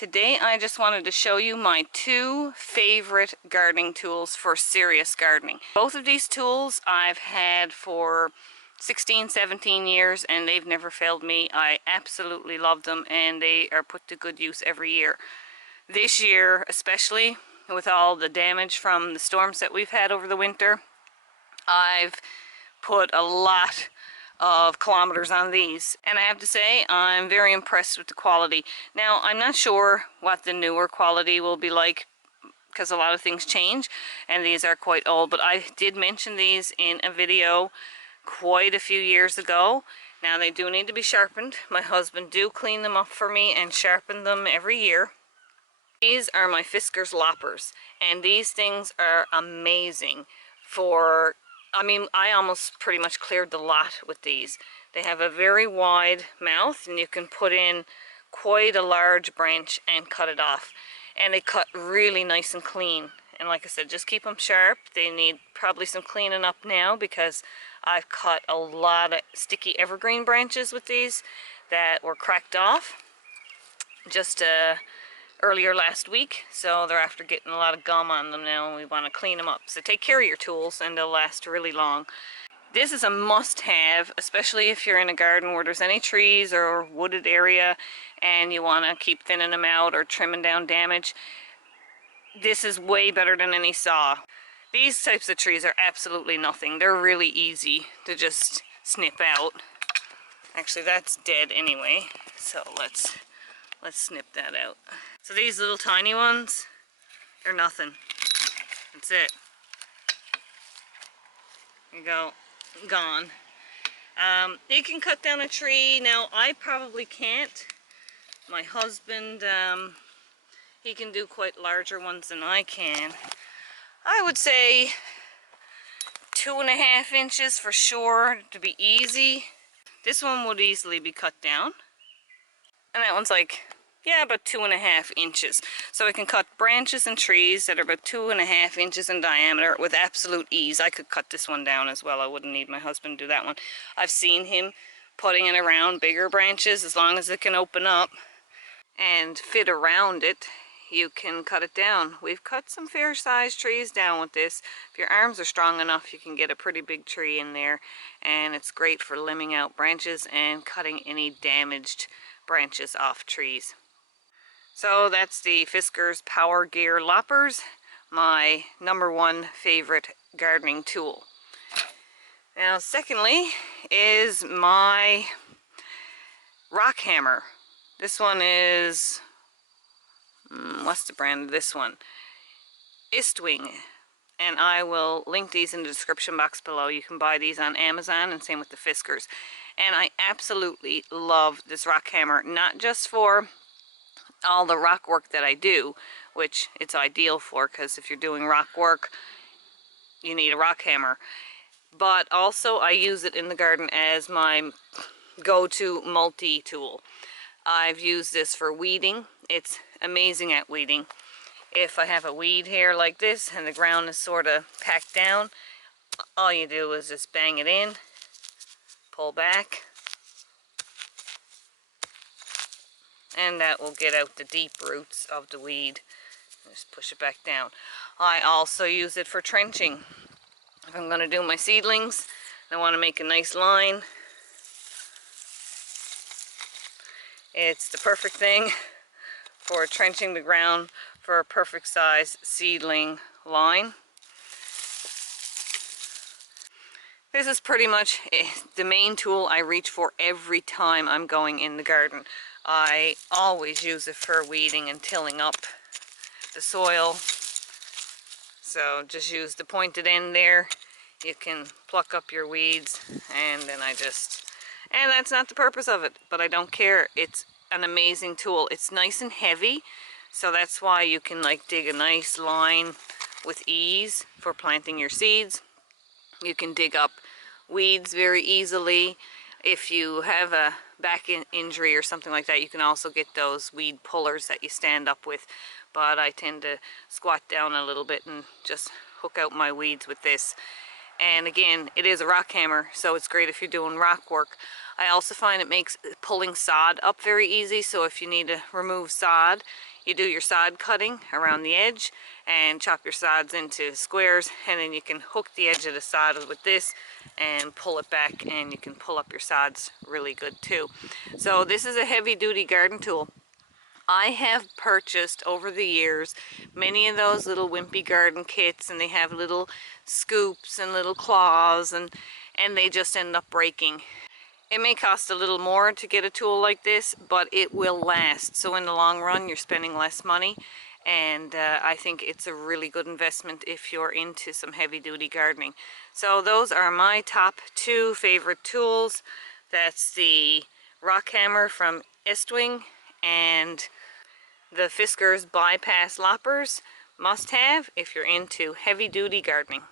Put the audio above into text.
Today I just wanted to show you my two favorite gardening tools for serious gardening. Both of these tools I've had for 16, 17 years and they've never failed me. I absolutely love them and they are put to good use every year. This year especially, with all the damage from the storms that we've had over the winter, I've put a lot of kilometers on these, and I have to say I'm very impressed with the quality. Now I'm not sure what the newer quality will be like because a lot of things change and these are quite old, but I did mention these in a video quite a few years ago. Now they do need to be sharpened. My husband do clean them up for me and sharpen them every year. These are my Fiskars Loppers, and these things are amazing for, I mean, I almost pretty much cleared the lot with these. They have a very wide mouth and you can put in quite a large branch and cut it off. And they cut really nice and clean. And like I said, just keep them sharp. They need probably some cleaning up now because I've cut a lot of sticky evergreen branches with these that were cracked off just earlier last week, so they're after getting a lot of gum on them now and we want to clean them up. So take care of your tools and they'll last really long. This is a must-have, especially if you're in a garden where there's any trees or wooded area and you want to keep thinning them out or trimming down damage. This is way better than any saw. These types of trees are absolutely nothing. They're really easy to just snip out. Actually, that's dead anyway, so let's snip that out. So these little tiny ones, they're nothing. That's it. There you go, gone. You can cut down a tree. Now I probably can't. My husband, he can do quite larger ones than I can. I would say 2.5 inches for sure to be easy. This one would easily be cut down. And that one's like, yeah, about 2.5 inches. So I can cut branches and trees that are about 2.5 inches in diameter with absolute ease. I could cut this one down as well. I wouldn't need my husband to do that one. I've seen him putting it around bigger branches. As long as it can open up and fit around it, you can cut it down. We've cut some fair-sized trees down with this. If your arms are strong enough, you can get a pretty big tree in there. And it's great for limbing out branches and cutting any damaged branches off trees. So that's the Fiskars Power Gear Loppers, my #1 favorite gardening tool. Now secondly is my rock hammer. This one is, what's the brand of this one? Estwing. And I will link these in the description box below. You can buy these on Amazon, and same with the Fiskars. And I absolutely love this rock hammer, not just for all the rock work that I do, which it's ideal for, because if you're doing rock work, you need a rock hammer. But also I use it in the garden as my go-to multi-tool. I've used this for weeding. It's amazing at weeding. If I have a weed here like this and the ground is sort of packed down, all you do is just bang it in, pull back, and that will get out the deep roots of the weed. Just push it back down. I also use it for trenching. If I'm going to do my seedlings, I want to make a nice line. It's the perfect thing for trenching the ground for a perfect size seedling line. This is pretty much the main tool I reach for every time I'm going in the garden. I always use it for weeding and tilling up the soil. So just use the pointed end there. You can pluck up your weeds, and then and that's not the purpose of it, but I don't care. It's an amazing tool. It's nice and heavy, so that's why you can like dig a nice line with ease for planting your seeds. You can dig up weeds very easily. If you have a back injury or something like that, you can also get those weed pullers that you stand up with. But I tend to squat down a little bit and just hook out my weeds with this. And again, it is a rock hammer, so it's great if you're doing rock work. I also find it makes pulling sod up very easy, so if you need to remove sod, You do your sod cutting around the edge and chop your sods into squares, and then you can hook the edge of the sod with this and pull it back, and you can pull up your sods really good too. So this is a heavy duty garden tool. I have purchased over the years many of those little wimpy garden kits, and they have little scoops and little claws, and they just end up breaking. It may cost a little more to get a tool like this, but it will last. So in the long run, you're spending less money, and I think it's a really good investment if you're into some heavy-duty gardening. So those are my top 2 favorite tools. That's the rock hammer from Estwing and the Fiskars bypass loppers. Must have if you're into heavy-duty gardening.